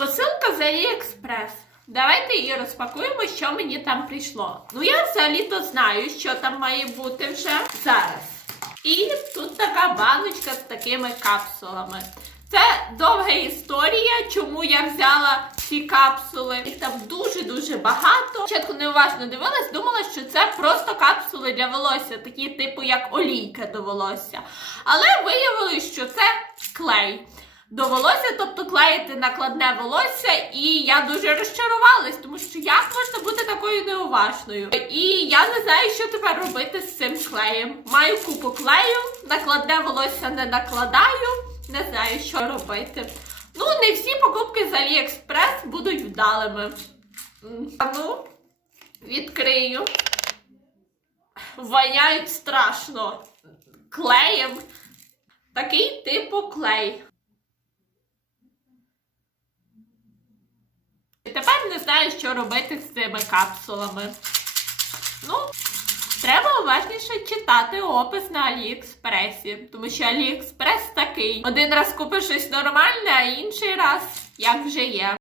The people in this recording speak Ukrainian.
Посилка з AliExpress. Давайте її розпакуємо, що мені там прийшло. Ну, я взагалі-то знаю, що там має бути вже зараз. І тут така баночка з такими капсулами. Це довга історія, чому я взяла ці капсули. Їх там дуже-дуже багато. Спочатку неуважно дивилась, думала, що це просто капсули для волосся, такі типу як олійка до волосся. Але виявилось, що це клей до волосся, тобто клеїти накладне волосся, і я дуже розчарувалась, тому що як можна бути такою неуважною? І я не знаю, що тепер робити з цим клеєм. Маю купу клею, накладне волосся не накладаю, не знаю, що робити. Ну, не всі покупки з AliExpress будуть вдалими. Ну, відкрию. Воняють страшно клеєм. Такий типу клей. І тепер не знаю, що робити з цими капсулами. Ну, треба уважніше читати опис на Аліекспресі, тому що Аліекспрес такий. Один раз купиш щось нормальне, а інший раз як вже є.